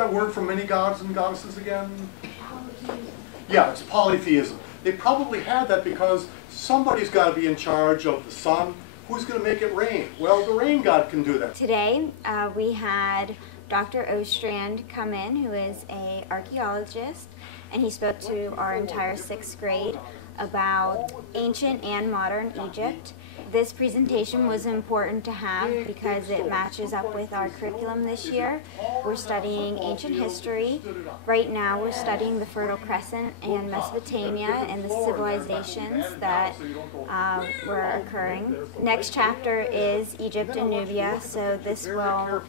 that word for many gods and goddesses again? Yeah, it's polytheism. They probably had that because somebody's got to be in charge of the sun. Who's going to make it rain? Well, the rain god can do that. Today we had Dr. Ostrand come in, who is an archaeologist, and he spoke to our entire 6th grade about ancient and modern Egypt. This presentation was important to have because it matches up with our curriculum this year. We're studying ancient history. Right now we're studying the Fertile Crescent and Mesopotamia and the civilizations that were occurring. Next chapter is Egypt and Nubia, so this will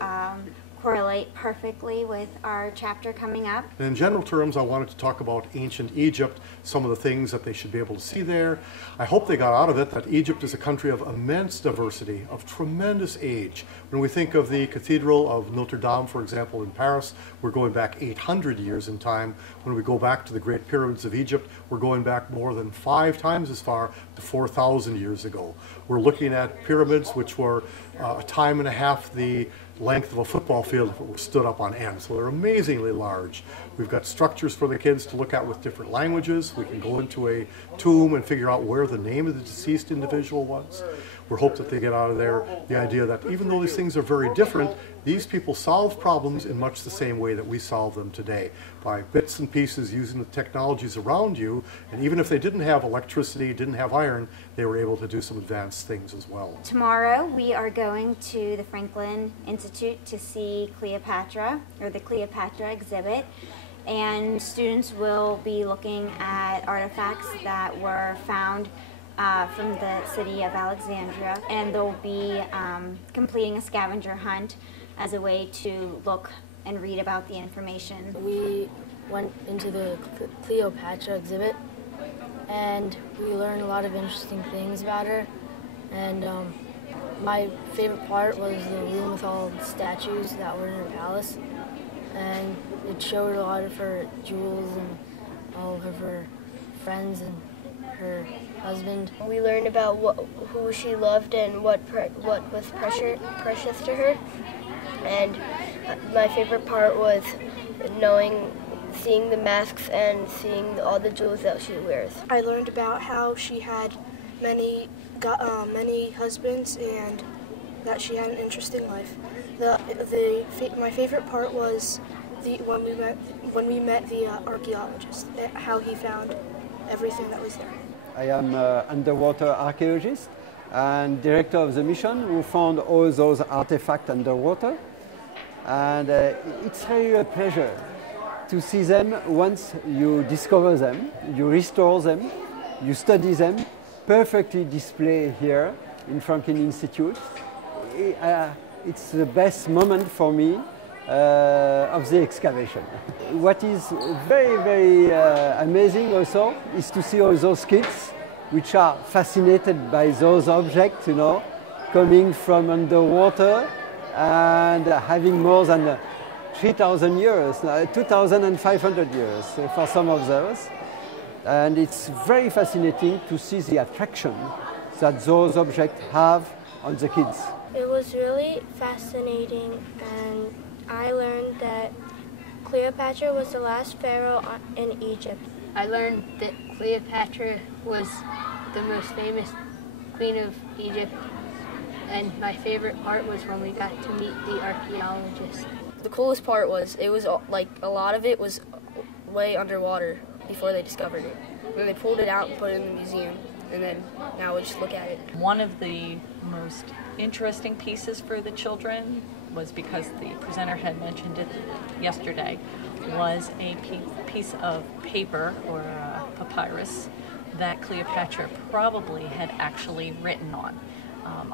correlate perfectly with our chapter coming up. And in general terms, I wanted to talk about ancient Egypt, some of the things that they should be able to see there. I hope they got out of it that Egypt is a country of immense diversity, of tremendous age. When we think of the Cathedral of Notre Dame, for example, in Paris, we're going back 800 years in time. When we go back to the Great Pyramids of Egypt, we're going back more than 5 times as far to 4,000 years ago. We're looking at pyramids which were a time and a half the length of a football field if it were stood up on end. So they're amazingly large. We've got structures for the kids to look at with different languages. We can go into a tomb and figure out where the name of the deceased individual was. We hope that they get out of there the idea that even though these things are very different, these people solve problems in much the same way that we solve them today, by bits and pieces using the technologies around you. And even if they didn't have electricity, didn't have iron, they were able to do some advanced things as well. Tomorrow we are going to the Franklin Institute to see Cleopatra, or the Cleopatra exhibit. And students will be looking at artifacts that were found from the city of Alexandria, and they'll be completing a scavenger hunt as a way to look and read about the information. We went into the Cleopatra exhibit and we learned a lot of interesting things about her, and my favorite part was the room with all the statues that were in her palace, and it showed a lot of her jewels and all of her friends and her husband. We learned about who she loved and what was precious to her. And my favorite part was seeing the masks and seeing all the jewels that she wears. I learned about how she had many husbands and that she had an interesting life. My favorite part was when we met the archaeologist, how he found everything that was there. I am an underwater archaeologist and director of the mission who found all those artifacts underwater. And it's really a pleasure to see them once you discover them, you restore them, you study them, perfectly displayed here in Franklin Institute. It's the best moment for me of the excavation. What is very, very amazing also is to see all those kids which are fascinated by those objects, you know, coming from underwater and having more than 3,000 years, 2,500 years for some of those. And it's very fascinating to see the attraction that those objects have on the kids. It was really fascinating, and I learned that Cleopatra was the last pharaoh in Egypt. I learned that Cleopatra was the most famous queen of Egypt, and my favorite part was when we got to meet the archaeologist. The coolest part was like a lot of it was way underwater before they discovered it. And then they pulled it out and put it in the museum, and then now we just look at it. One of the most interesting pieces for the children was, because the presenter had mentioned it yesterday, was a piece of paper or papyrus that Cleopatra probably had actually written on.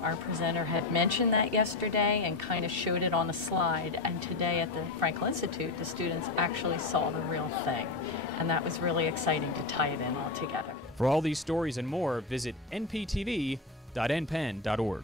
Our presenter had mentioned that yesterday and kind of showed it on a slide, and today at the Franklin Institute the students actually saw the real thing, and that was really exciting to tie it in all together. For all these stories and more, visit nptv.npenn.org.